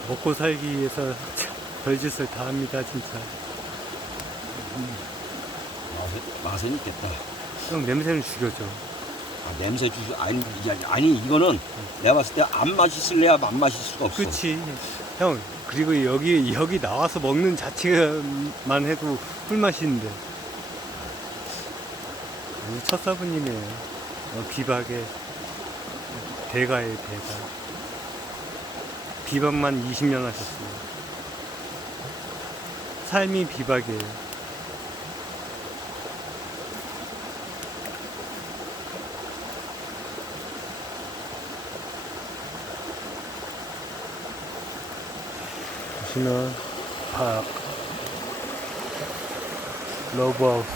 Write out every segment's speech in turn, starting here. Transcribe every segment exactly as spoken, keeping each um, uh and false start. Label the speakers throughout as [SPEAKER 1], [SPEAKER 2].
[SPEAKER 1] 먹고 살기 위해서 별짓을 다 합니다, 진짜.
[SPEAKER 2] 맛은, 맛은 있겠다.
[SPEAKER 1] 형, 냄새는 죽여줘.
[SPEAKER 2] 아, 냄새 주시, 아니, 이게 아니, 이거는 내가 봤을 때 안 맛있을래야 안 맛있을 수가 없어.
[SPEAKER 1] 그치. 형, 그리고 여기, 여기 나와서 먹는 자체만 해도 꿀맛인데. 우리 첫 사부님이에요. 어, 비박의 대가예요, 대가. 비박만 이십 년 하셨어요. 삶이 비박이에요. 보시면 박 러브하우스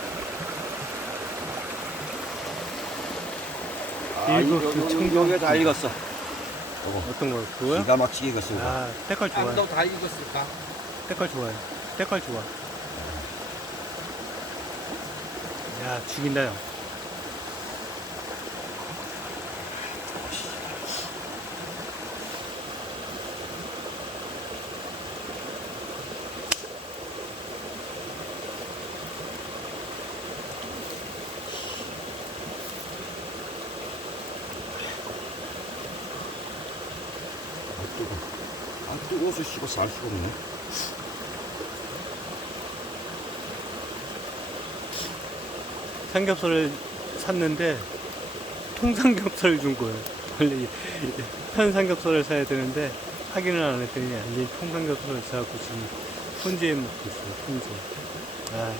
[SPEAKER 2] 아,
[SPEAKER 1] 일곱
[SPEAKER 2] 이거,
[SPEAKER 1] 수
[SPEAKER 2] 이거,
[SPEAKER 1] 청경.
[SPEAKER 2] 이거 다 익었어. 이거.
[SPEAKER 1] 어떤 거 그거요?
[SPEAKER 2] 기가 막히게 익었어. 이거.
[SPEAKER 1] 아 때깔 좋아요.
[SPEAKER 3] 빵도 다 익었을까?
[SPEAKER 1] 때깔 좋아요. 때깔 좋아. 야 죽인다 형.
[SPEAKER 2] 아, 뜨거. 아, 뜨거워서 씹어 살 수가 없네.
[SPEAKER 1] 삼겹살을 샀는데 통삼겹살을 준 거예요. 원래 이- 현 삼겹살을 사야 되는데 확인을 안 했더니 완전히 통삼겹살을 사갖고 지금 혼재 먹고 있어요. 혼재. 아.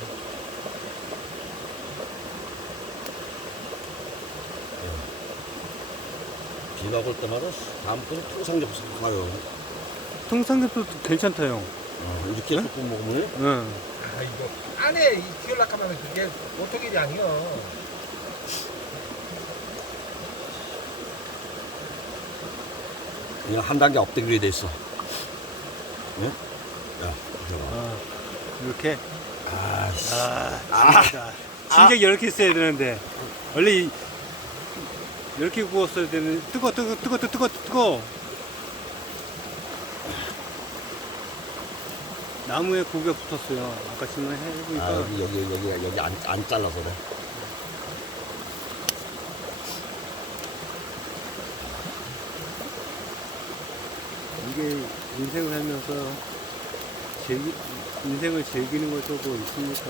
[SPEAKER 2] 비가 올 때마다 다음부터는 통삼겹살 가요.
[SPEAKER 1] 통삼겹살도 괜찮다 형.
[SPEAKER 2] 어, 이렇게 섞어 먹으면
[SPEAKER 1] 응.
[SPEAKER 3] 아 이거 안에 이 키울락 하면 그게 보통 일이 아니여.
[SPEAKER 2] 그냥 한 단계 업되기로 돼 있어. 응? 야, 이거 봐.
[SPEAKER 1] 아, 이렇게.
[SPEAKER 2] 아씨.
[SPEAKER 1] 아,
[SPEAKER 2] 아.
[SPEAKER 1] 진짜. 진짜 이렇게 써야 되는데 원래 이, 이렇게 구웠어야 되는. 뜨거, 뜨거, 뜨거, 뜨거, 뜨거, 뜨거. 나무에 고기가 붙었어요. 아까 지금 해보니까.
[SPEAKER 2] 아, 여기 여기 여기 여기 여기 안, 안 잘라서 그래.
[SPEAKER 1] 이게 인생을 하면서 즐기, 인생을 즐기는 것도 뭐 있습니까?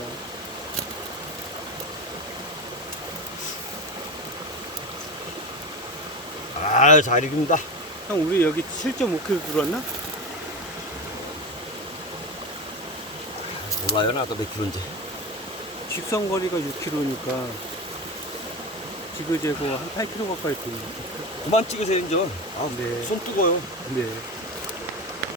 [SPEAKER 2] 아, 잘 익는다.
[SPEAKER 1] 형, 우리 여기 칠 점 오 킬로미터 들어왔나?
[SPEAKER 2] 몰라요, 나도 몇 킬로인지.
[SPEAKER 1] 직선 거리가 육 킬로미터니까 지그재그 한 팔 킬로미터 가까이 돼요.
[SPEAKER 2] 그만 찍으세요, 이제. 아,
[SPEAKER 1] 네.
[SPEAKER 2] 손 뜨거요.
[SPEAKER 1] 네.